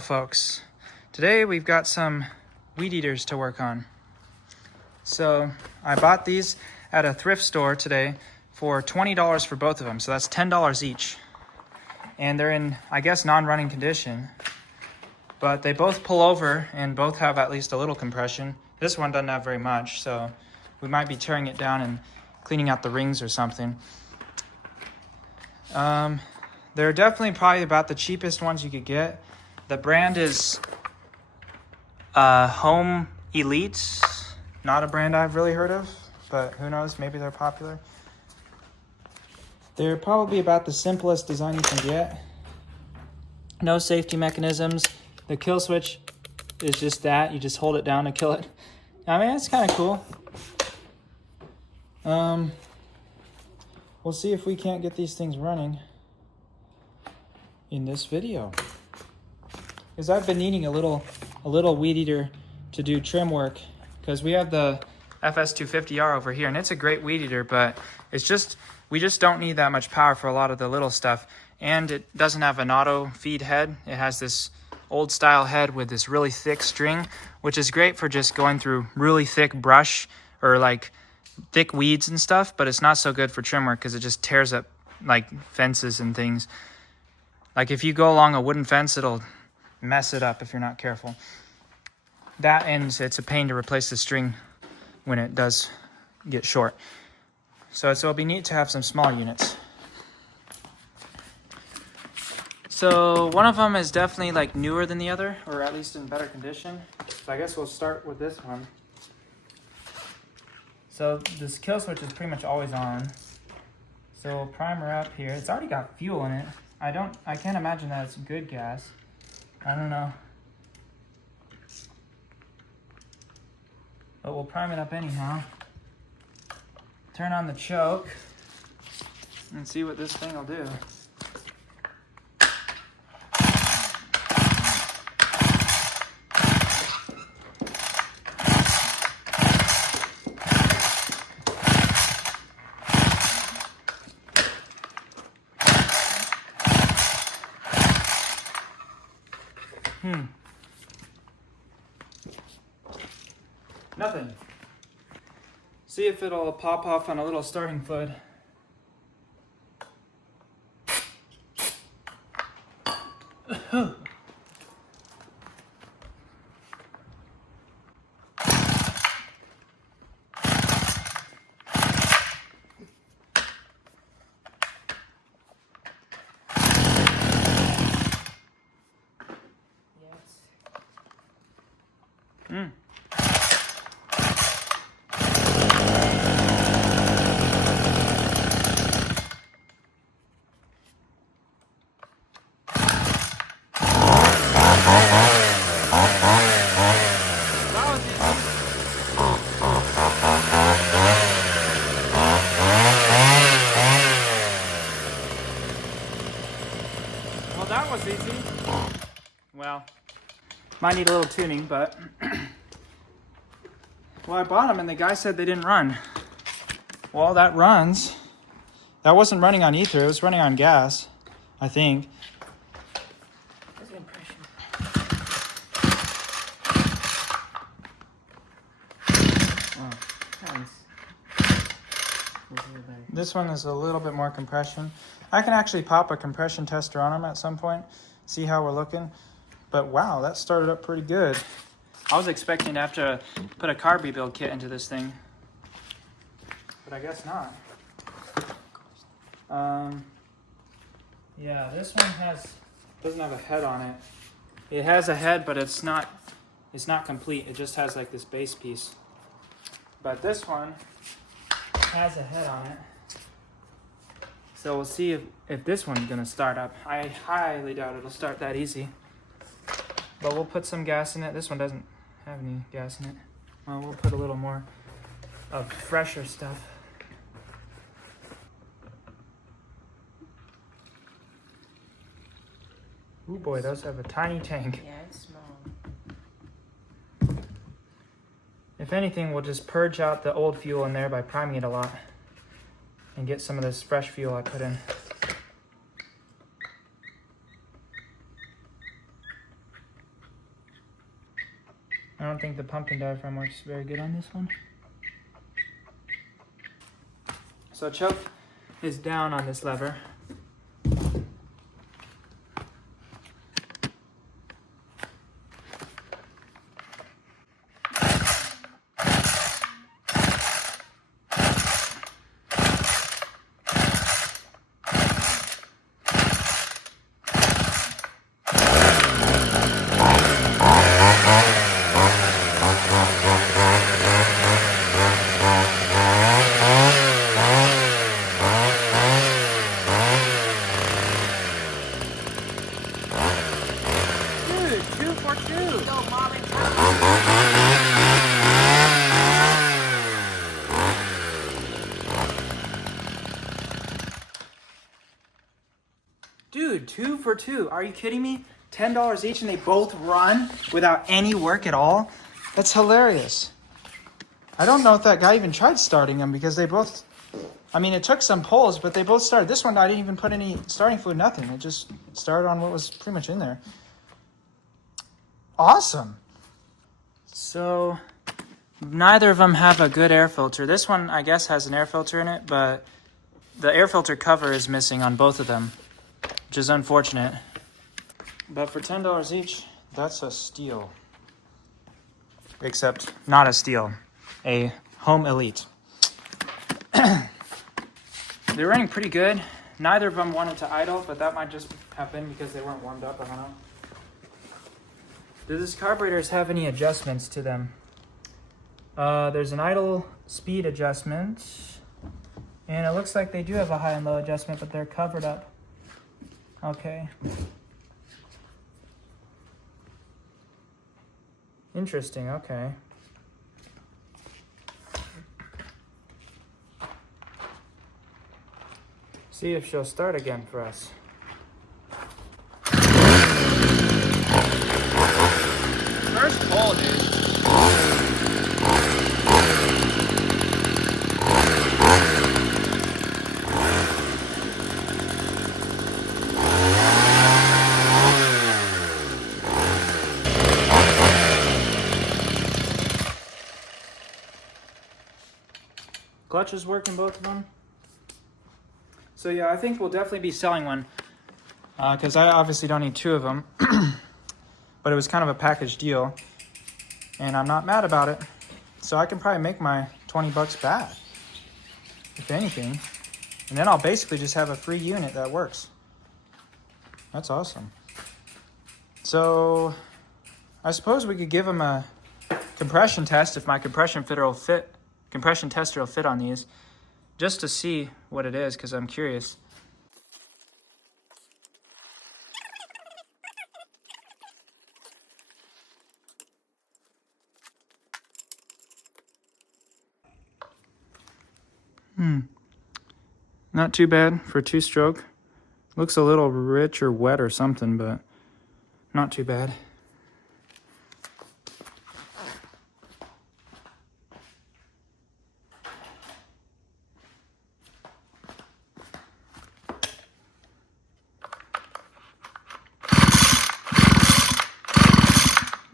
folks, today we've got some weed eaters to work on. So I bought these at a thrift store today for $20 for both of them, so that's $10 each. And they're in, I guess, non-running condition, but they both pull over and both have at least a little compression. This one doesn't have very much, so we might be tearing it down and cleaning out the rings or something. They're definitely probably about the cheapest ones you could get. The brand is Home Elite. Not a brand I've really heard of, but who knows, maybe they're popular. They're probably about the simplest design you can get. No safety mechanisms. The kill switch is just that. You just hold it down to kill it. I mean, it's kind of cool. We'll see if we can't get these things running in this video. Because I've been needing a little weed eater to do trim work, because we have the FS250R over here, and it's a great weed eater, but it's just, we just don't need that much power for a lot of the little stuff. And it doesn't have an auto feed head. It has this old style head with this really thick string, which is great for just going through really thick brush or like thick weeds and stuff, but it's not so good for trim work because it just tears up like fences and things. Like if you go along a wooden fence, it'll mess it up if you're not careful. That ends, it's a pain to replace the string when it does get short. So it'll be neat to have some small units. So one of them is definitely like newer than the other, or at least in better condition. So I guess we'll start with this one. So this kill switch is pretty much always on. So we'll prime her up here. It's already got fuel in it. I can't imagine that it's good gas. I don't know. But we'll prime it up anyhow. Turn on the choke and see what this thing will do. Nothing. See if it'll pop off on a little starting fluid. Well, that was easy. Well, might need a little tuning, but well, I bought them and the guy said they didn't run. Well, that runs. That wasn't running on ether, it was running on gas, I think. That's an impression. Oh, nice. This one is a little bit more compression. I can actually pop a compression tester on them at some point, see how we're looking. But wow, that started up pretty good. I was expecting to have to put a carb rebuild kit into this thing, but I guess not. Yeah, this one doesn't have a head on it. It has a head, but it's not complete. It just has like this base piece. But this one has a head on it. So we'll see if this one's gonna start up. I highly doubt it'll start that easy. But we'll put some gas in it. This one doesn't have any gas in it. Well, we'll put a little more of fresher stuff. Ooh boy, those have a tiny tank. Yeah, it's small. If anything, we'll just purge out the old fuel in there by priming it a lot and get some of this fresh fuel I put in. I don't think the pumpkin diaphragm works very good on this one. So choke is down on this lever. Dude, 2 for 2. Are you kidding me? $10 each and they both run without any work at all? That's hilarious. I don't know if that guy even tried starting them because they both, I mean, it took some pulls, but they both started. This one, I didn't even put any starting fluid, nothing. It just started on what was pretty much in there. Awesome. So neither of them have a good air filter. This one, I guess, has an air filter in it, but the air filter cover is missing on both of them, which is unfortunate. But for $10 each, that's a steal. Except not a steal, a home elite. They're running pretty good. Neither of them wanted to idle, but that might just have been because they weren't warmed up, I don't know. Do these carburetors have any adjustments to them? There's an idle speed adjustment, and it looks like they do have a high and low adjustment, but they're covered up. Okay. Interesting, okay. See if she'll start again for us. First pull, dude. Clutch is working, both of them. So yeah, I think we'll definitely be selling one because I obviously don't need 2 of them. But it was kind of a package deal, and I'm not mad about it. So I can probably make my 20 bucks back, if anything. And then I'll basically just have a free unit that works. That's awesome. So I suppose we could give them a compression test if my compression tester will fit on these, just to see what it is, because I'm curious. Not too bad for 2-stroke. Looks a little rich or wet or something, but not too bad.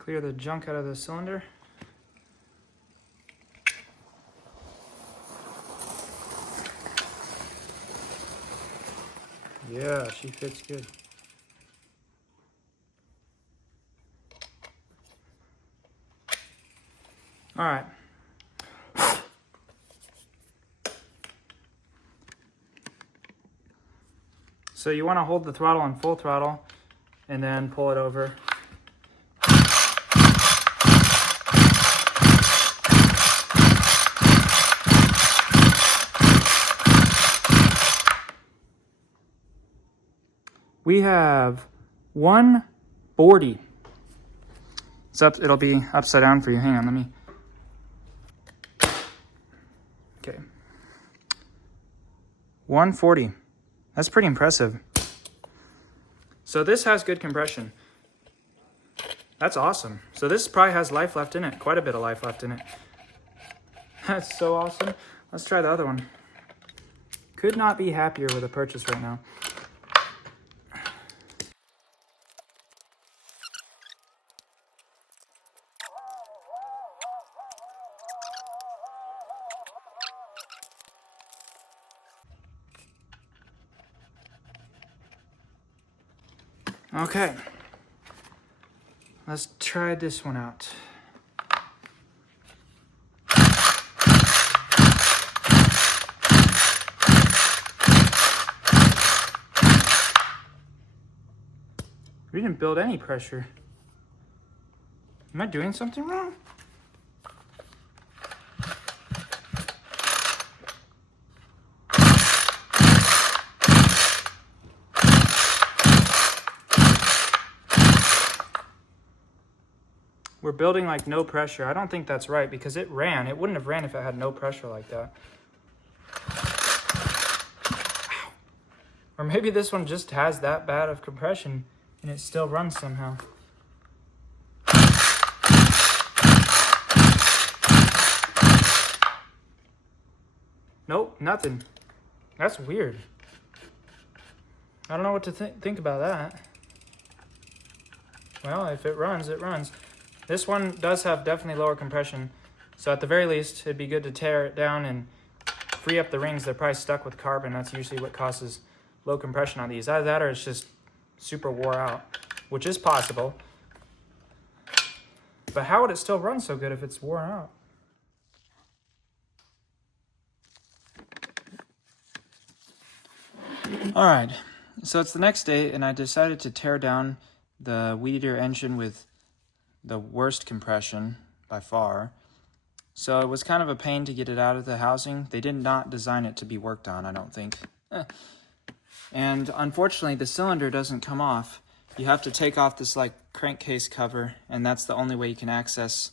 Clear the junk out of the cylinder. Yeah, she fits good. All right. So you want to hold the throttle on full throttle and then pull it over. We have 140. It's up, it'll be upside down for you. Hang on, let me. Okay. 140. That's pretty impressive. So this has good compression. That's awesome. So this probably has life left in it, quite a bit of life left in it. That's so awesome. Let's try the other one. Could not be happier with a purchase right now. Okay, let's try this one out. We didn't build any pressure. Am I doing something wrong? We're building like no pressure. I don't think that's right because it ran. It wouldn't have ran if it had no pressure like that. Ow. Or maybe this one just has that bad of compression and it still runs somehow. Nope, nothing. That's weird. I don't know what to think about that. Well, if it runs, it runs. This one does have definitely lower compression. So at the very least, it'd be good to tear it down and free up the rings. They're probably stuck with carbon. That's usually what causes low compression on these. Either that or it's just super wore out, which is possible. But how would it still run so good if it's worn out? All right, so it's the next day and I decided to tear down the weedeater engine with the worst compression by far. So it was kind of a pain to get it out of the housing. They did not design it to be worked on, I don't think. And unfortunately, the cylinder doesn't come off. You have to take off this like crankcase cover, and that's the only way you can access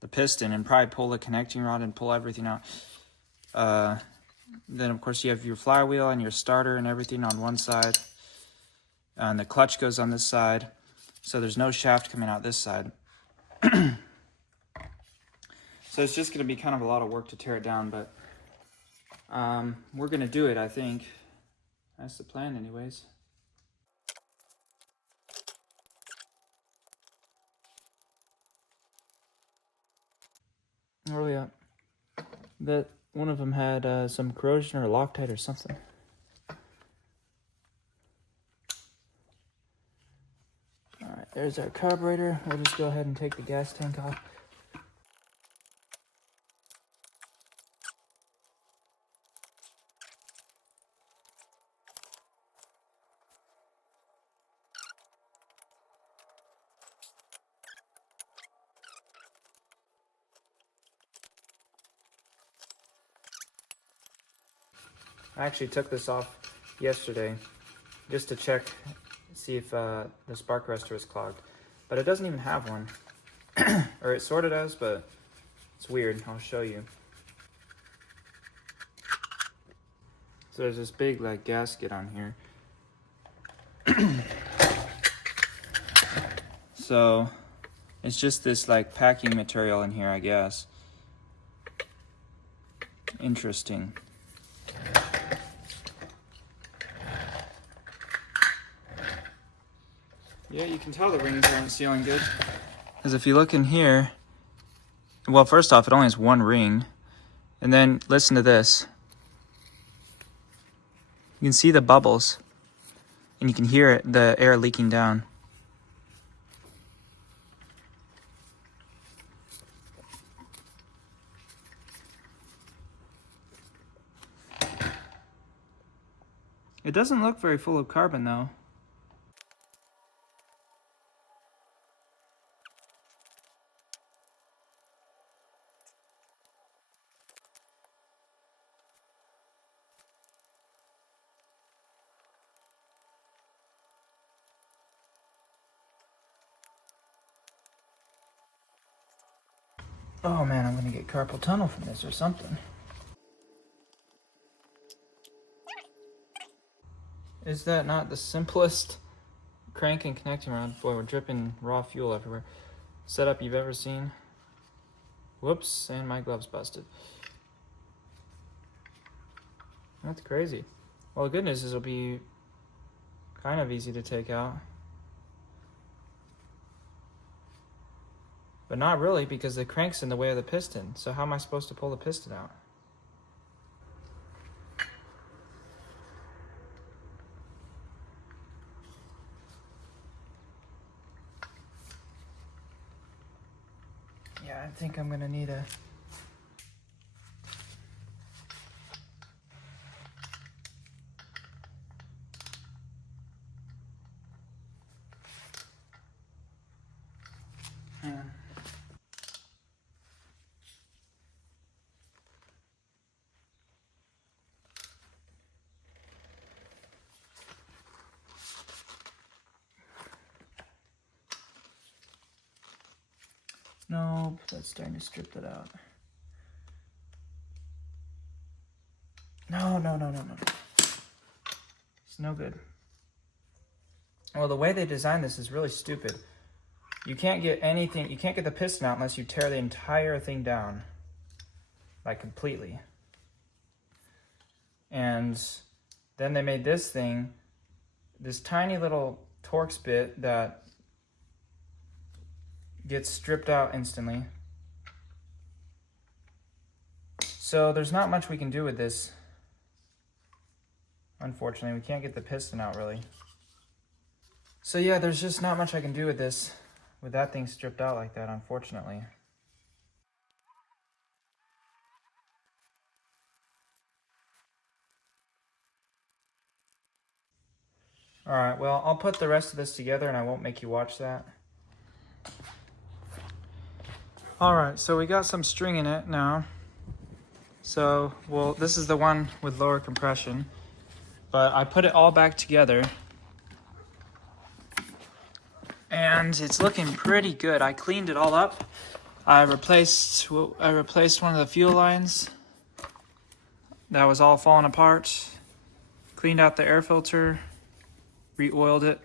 the piston and probably pull the connecting rod and pull everything out. Then of course you have your flywheel and your starter and everything on one side. And the clutch goes on this side. So there's no shaft coming out this side. So it's just going to be kind of a lot of work to tear it down, but we're going to do it, I think. That's the plan anyways. Where are we at? That one of them had some corrosion or Loctite or something. Alright, there's our carburetor. We'll just go ahead and take the gas tank off. I actually took this off yesterday just to check, see if the spark arrestor was clogged. But it doesn't even have one. Or it sort of does, but it's weird. I'll show you. So there's this big like gasket on here. So it's just this like packing material in here, I guess. Interesting. Yeah, you can tell the rings aren't sealing good. Because if you look in here, well, first off, it only has one ring. And then listen to this. You can see the bubbles. And you can hear it, the air leaking down. It doesn't look very full of carbon though. Oh man, I'm gonna get carpal tunnel from this or something. Is that not the simplest crank and connecting rod? Boy, we're dripping raw fuel everywhere. Setup you've ever seen. Whoops, and my glove's busted. That's crazy. Well, the good news is it'll be kind of easy to take out. But not really, because the crank's in the way of the piston. So how am I supposed to pull the piston out? think I'm gonna need a... Nope, that's starting to strip that out. No. It's no good. Well, the way they designed this is really stupid. You can't get anything, you can't get the piston out unless you tear the entire thing down. Like completely. And then they made this thing, this tiny little Torx bit that gets stripped out instantly. So there's not much we can do with this. Unfortunately, we can't get the piston out really. So yeah, there's just not much I can do with this, with that thing stripped out like that, unfortunately. All right, well, I'll put the rest of this together and I won't make you watch that. All right, so we got some string in it now. So, well, this is the one with lower compression, but I put it all back together and it's looking pretty good. I cleaned it all up. I replaced one of the fuel lines that was all falling apart, cleaned out the air filter, re-oiled it,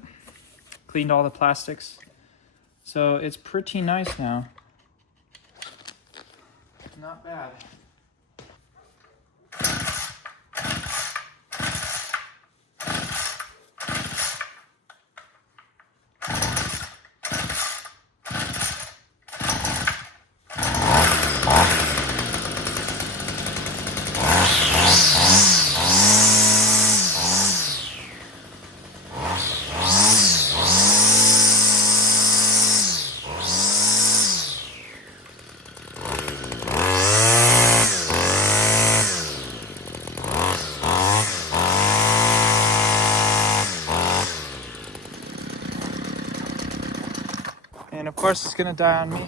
cleaned all the plastics. So it's pretty nice now. Not bad. And of course it's gonna die on me.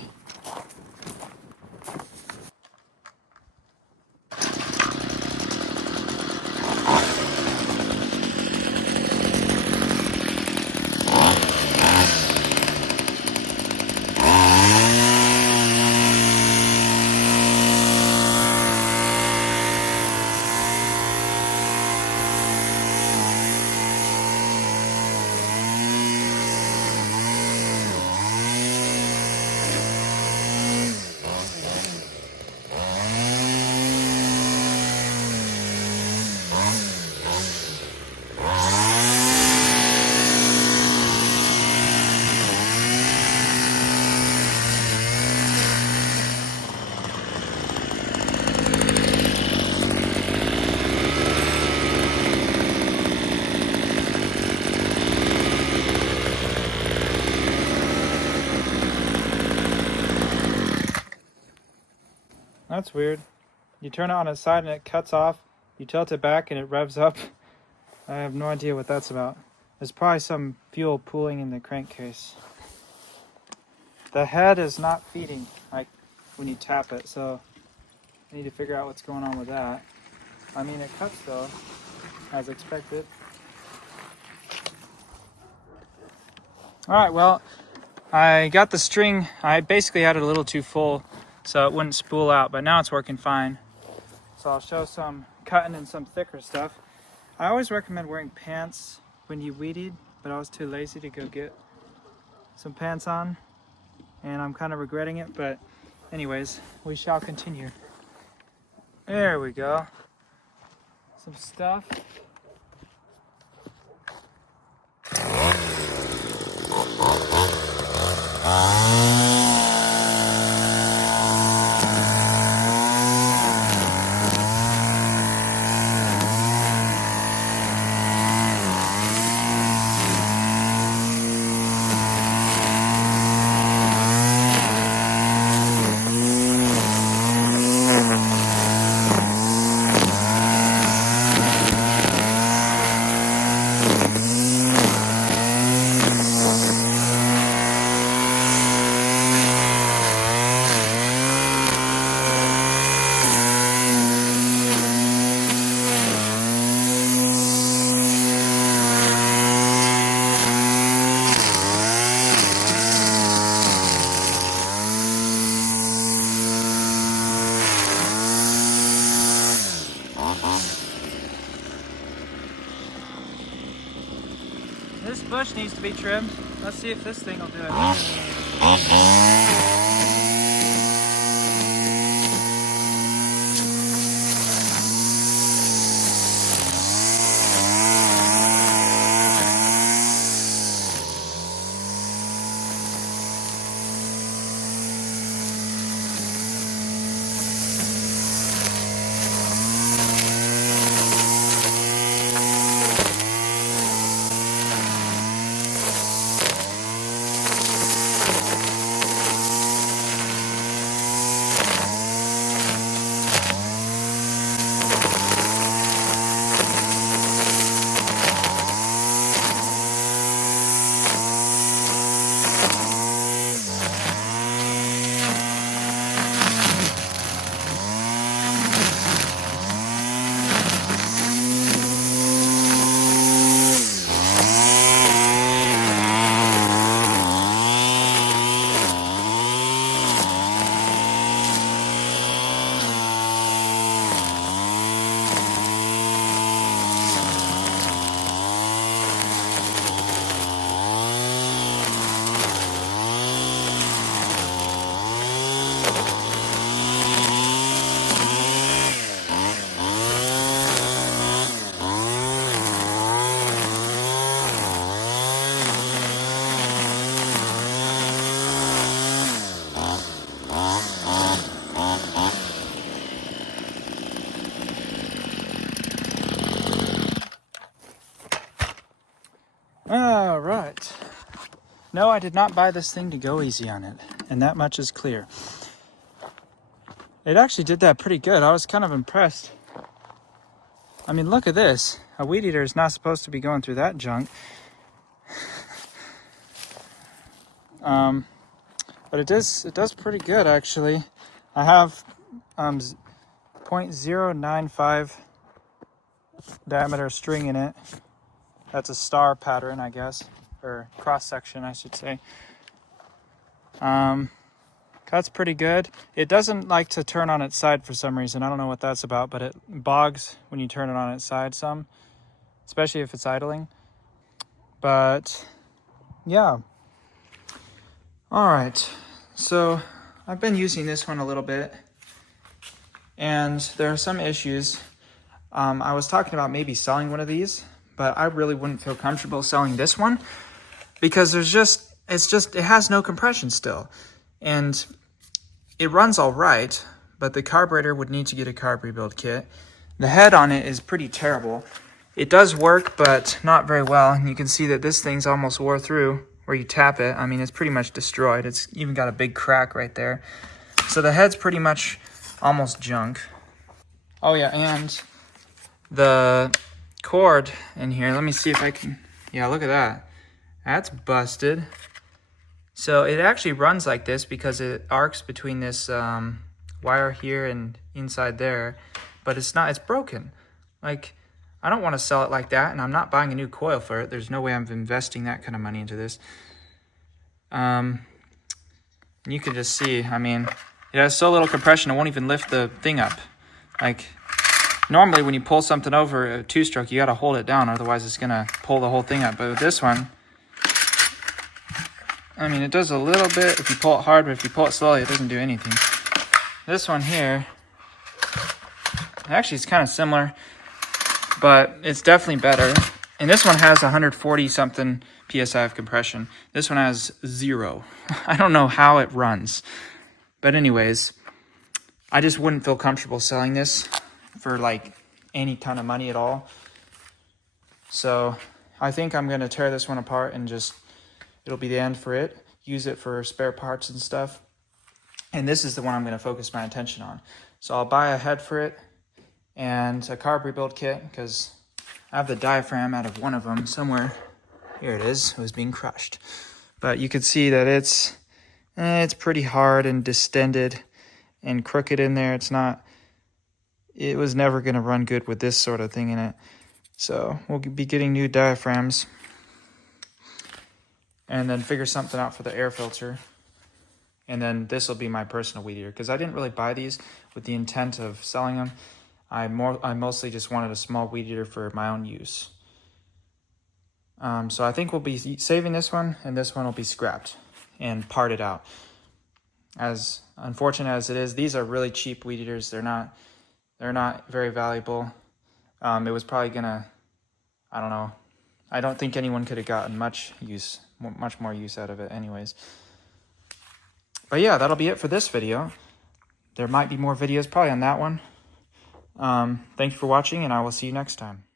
That's weird. You turn it on its side and it cuts off. You tilt it back and it revs up. I have no idea what that's about. There's probably some fuel pooling in the crankcase. The head is not feeding like when you tap it, so I need to figure out what's going on with that. I mean, it cuts though, as expected. Alright, well, I got the string. I basically had it a little too full so it wouldn't spool out, but now it's working fine. So I'll show some cutting and some thicker stuff. I always recommend wearing pants when you weed eat, but I was too lazy to go get some pants on, and I'm kind of regretting it, but anyways, we shall continue. There we go. Some stuff. this bush needs to be trimmed. Let's see if this thing will do it. All right. No, I did not buy this thing to go easy on it, and that much is clear. It actually did that pretty good. I was kind of impressed. I mean, look at this. A weed eater is not supposed to be going through that junk. But it does pretty good, actually. I have 0.095 diameter string in it. That's a star pattern, I guess, or cross section, I should say. That's pretty good. It doesn't like to turn on its side for some reason. I don't know what that's about, but it bogs when you turn it on its side some, especially if it's idling. But yeah. All right. So I've been using this one a little bit, and there are some issues. I was talking about maybe selling one of these, but I really wouldn't feel comfortable selling this one because it has no compression still. And it runs all right, but the carburetor would need to get a carb rebuild kit. The head on it is pretty terrible. It does work, but not very well. And you can see that this thing's almost wore through where you tap it. I mean, it's pretty much destroyed. It's even got a big crack right there. So the head's pretty much almost junk. Oh yeah, and the cord in here, let me see if I can, yeah, look at that. That's busted. So it actually runs like this because it arcs between this wire here and inside there, but it's broken. Like, I don't want to sell it like that, and I'm not buying a new coil for it. There's no way I'm investing that kind of money into this. You can just see, I mean, it has so little compression, it won't even lift the thing up. Like, normally when you pull something over a two-stroke, you got to hold it down, otherwise it's going to pull the whole thing up. But with this one, I mean, it does a little bit if you pull it hard, but if you pull it slowly, it doesn't do anything. This one here, actually it's kind of similar, but it's definitely better. And this one has 140 something PSI of compression. This one has 0. I don't know how it runs. But anyways, I just wouldn't feel comfortable selling this for like any kind of money at all. So I think I'm going to tear this one apart and just, it'll be the end for it. Use it for spare parts and stuff. And this is the one I'm going to focus my attention on. So I'll buy a head for it and a carb rebuild kit because I have the diaphragm out of one of them somewhere. Here it is. It was being crushed. But you can see that it's pretty hard and distended and crooked in there. It was never going to run good with this sort of thing in it. So we'll be getting new diaphragms and then figure something out for the air filter. And then this will be my personal weed eater because I didn't really buy these with the intent of selling them. I mostly just wanted a small weed eater for my own use. So I think we'll be saving this one, and this one will be scrapped and parted out. As unfortunate as it is, these are really cheap weed eaters. They're not very valuable. It was probably gonna, I don't know. I don't think anyone could have gotten much more use out of it anyways. But yeah, that'll be it for this video. There might be more videos probably on that one. Thank you for watching, and I will see you next time.